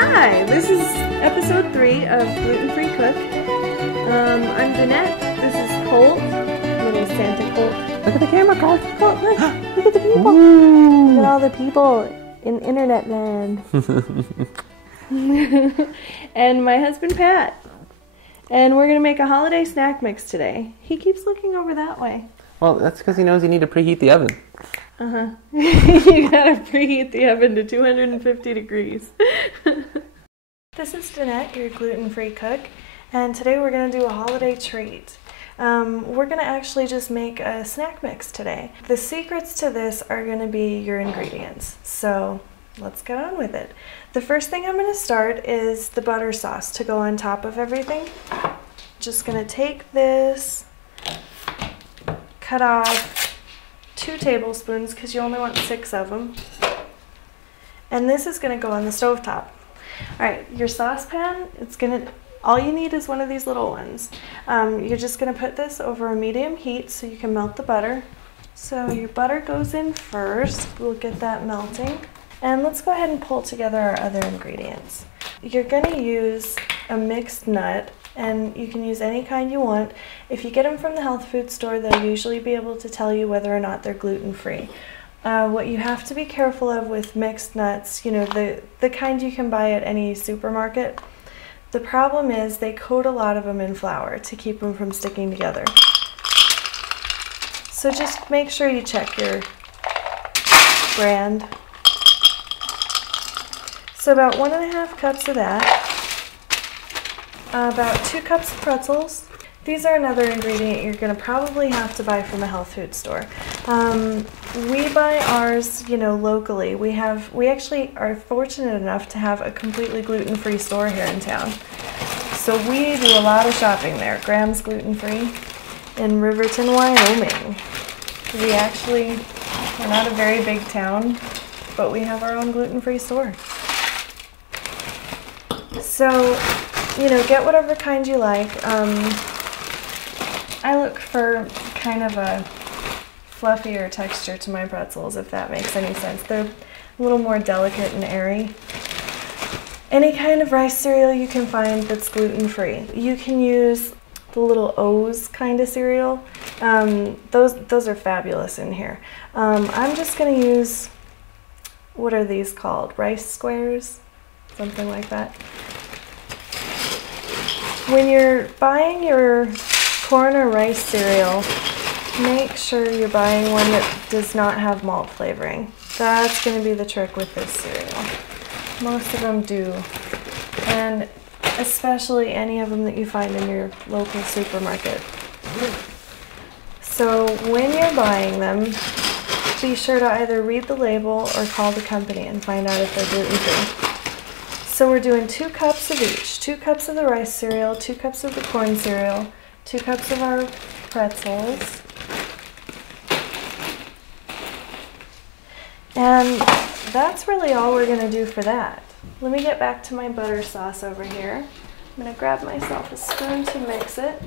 Hi, this is episode 3 of Gluten Free Cook. I'm Danette. This is Colt, little Santa Colt. Look at the camera, Colt. Colt, look at the people. Look at all the people in internet land. And my husband Pat. And we're going to make a holiday snack mix today. He keeps looking over that way. Well, that's because he knows you need to preheat the oven. Uh-huh. You gotta preheat the oven to 250 degrees. This is Danette, your gluten-free cook, and today we're gonna do a holiday treat. We're gonna actually just make a snack mix today. The secrets to this are gonna be your ingredients, so let's get on with it. The first thing I'm gonna start is the butter sauce to go on top of everything. Just gonna take this, cut off 2 tablespoons because you only want 6 of them. And this is going to go on the stovetop. Alright, your saucepan, all you need is one of these little ones. You're just going to put this over a medium heat so you can melt the butter. So your butter goes in first. We'll get that melting. And let's go ahead and pull together our other ingredients. You're going to use a mixed nut, and you can use any kind you want. If you get them from the health food store, they'll usually be able to tell you whether or not they're gluten-free. What you have to be careful of with mixed nuts, you know, the kind you can buy at any supermarket, the problem is they coat a lot of them in flour to keep them from sticking together. So just make sure you check your brand. So about 1.5 cups of that. About 2 cups of pretzels. These are another ingredient you're going to probably have to buy from a health food store. We buy ours, you know, locally. We actually are fortunate enough to have a completely gluten-free store here in town. So we do a lot of shopping there. Graham's Gluten Free in Riverton, Wyoming. We're not a very big town, but we have our own gluten-free store. So, you know, get whatever kind you like. I look for kind of a fluffier texture to my pretzels, if that makes any sense. They're a little more delicate and airy. Any kind of rice cereal you can find that's gluten-free. You can use the little O's kind of cereal. Those are fabulous in here. I'm just going to use, what are these called? Rice squares? Something like that. When you're buying your corn or rice cereal, make sure you're buying one that does not have malt flavoring. That's going to be the trick with this cereal. Most of them do, and especially any of them that you find in your local supermarket. So when you're buying them, be sure to either read the label or call the company and find out if they're gluten-free. So we're doing 2 cups of each. 2 cups of the rice cereal, 2 cups of the corn cereal, 2 cups of our pretzels. And that's really all we're going to do for that. Let me get back to my butter sauce over here. I'm going to grab myself a spoon to mix it.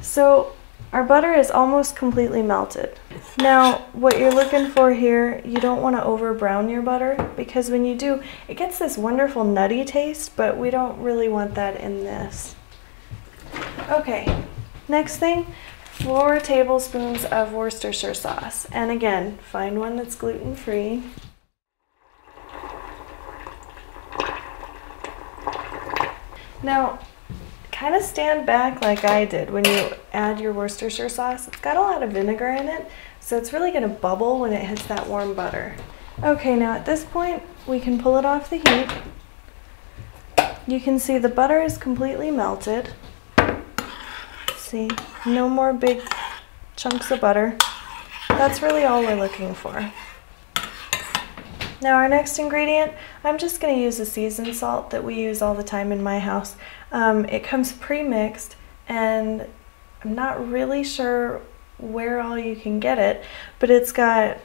So our butter is almost completely melted. Now, what you're looking for here, you don't want to over brown your butter, because when you do, it gets this wonderful nutty taste, but we don't really want that in this. Okay, next thing, 4 tablespoons of Worcestershire sauce. And again, find one that's gluten-free. Now, kind of stand back like I did when you add your Worcestershire sauce. It's got a lot of vinegar in it, so it's really going to bubble when it hits that warm butter. Okay, now at this point, we can pull it off the heat. You can see the butter is completely melted. See, no more big chunks of butter. That's really all we're looking for. Now our next ingredient, I'm just going to use a seasoned salt that we use all the time in my house. It comes pre-mixed, and I'm not really sure where all you can get it, but it's got,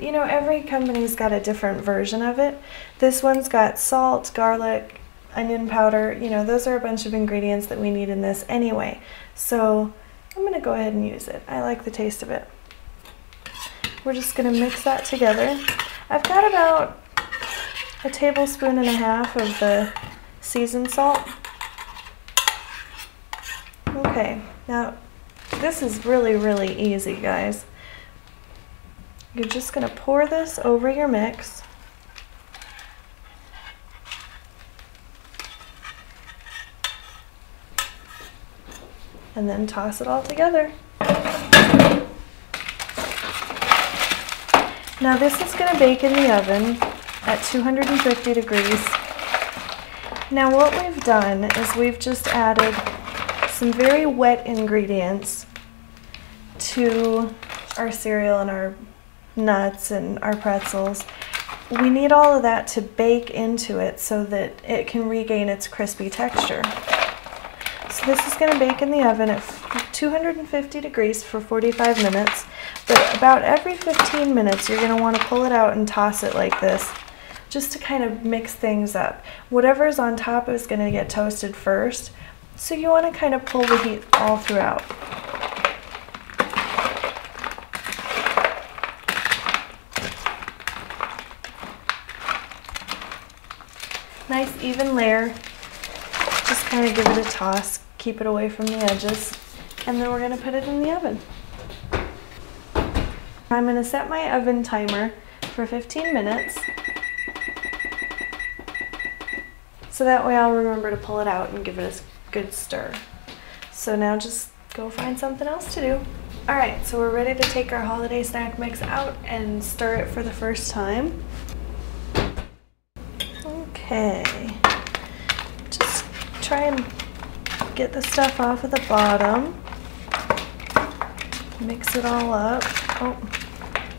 you know, every company's got a different version of it. This one's got salt, garlic, onion powder, you know, those are a bunch of ingredients that we need in this anyway. So I'm going to go ahead and use it. I like the taste of it. We're just going to mix that together. I've got about 1.5 tablespoons of the seasoned salt. Okay, now this is really, really easy, guys. You're just going to pour this over your mix. And then toss it all together. Now this is going to bake in the oven at 250 degrees. Now what we've done is we've just added some very wet ingredients to our cereal and our nuts and our pretzels. We need all of that to bake into it so that it can regain its crispy texture. So this is going to bake in the oven at 250 degrees for 45 minutes, but about every 15 minutes you're going to want to pull it out and toss it like this, just to kind of mix things up. Whatever's on top is going to get toasted first, so you want to kind of pull the heat all throughout. Nice even layer. Just kind of give it a toss, keep it away from the edges, and then we're going to put it in the oven. I'm going to set my oven timer for 15 minutes, so that way I'll remember to pull it out and give it a good stir. So now just go find something else to do. Alright, so we're ready to take our holiday snack mix out and stir it for the first time. Okay, just try and get the stuff off of the bottom. Mix it all up. Oh,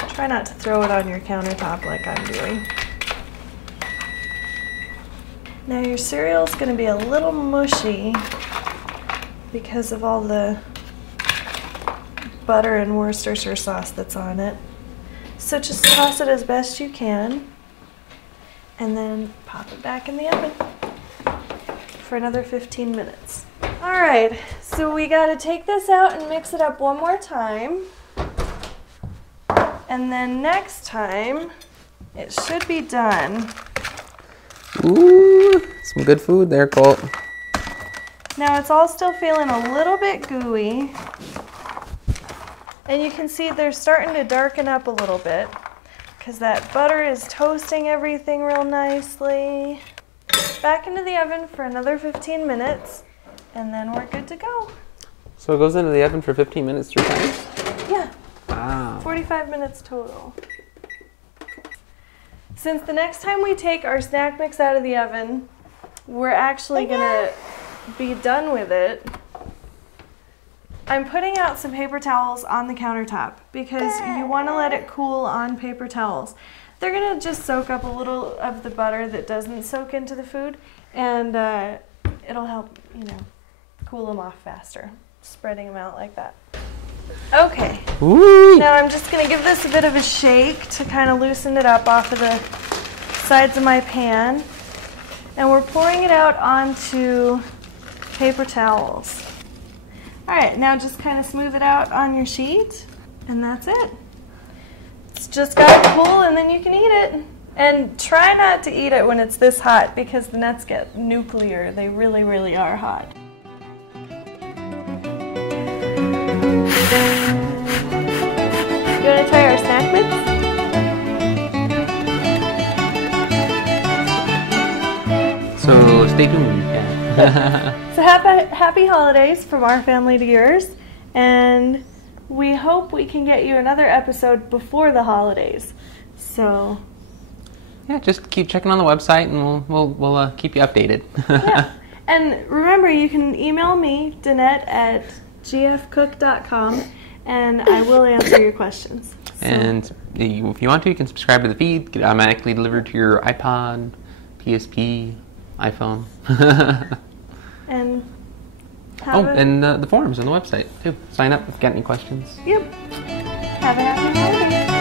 try not to throw it on your countertop like I'm doing. Now your cereal is going to be a little mushy because of all the butter and Worcestershire sauce that's on it. So just toss it as best you can and then pop it back in the oven for another 15 minutes. Alright, so we got to take this out and mix it up one more time. And then next time, it should be done. Ooh, some good food there, Colt. Now it's all still feeling a little bit gooey. And you can see they're starting to darken up a little bit because that butter is toasting everything real nicely. Back into the oven for another 15 minutes, and then we're good to go. So it goes into the oven for 15 minutes 3 times? Yeah. Wow. 45 minutes total. Since the next time we take our snack mix out of the oven, we're actually gonna be done with it. I'm putting out some paper towels on the countertop because you want to let it cool on paper towels. They're gonna just soak up a little of the butter that doesn't soak into the food, and it'll help, cool them off faster, spreading them out like that. Okay, Ooh. now I'm just gonna give this a bit of a shake to kind of loosen it up off of the sides of my pan, and we're pouring it out onto paper towels. Alright, now just kind of smooth it out on your sheet, and that's it. It's just gotta cool and then you can eat it. And try not to eat it when it's this hot because the nuts get nuclear. They really, really are hot. You wanna try our snack mix? So stay tuned. Yeah. So happy holidays from our family to yours, and we hope we can get you another episode before the holidays. So Yeah, just keep checking on the website, and we'll keep you updated. yeah, and remember you can email me Danette at gfcook.com, and I will answer your questions. So. And if you want to, you can subscribe to the feed. Get it automatically delivered to your iPod, PSP, iPhone. And and the forums on the website too. Sign up if you got any questions. Yep. Have a happy holiday.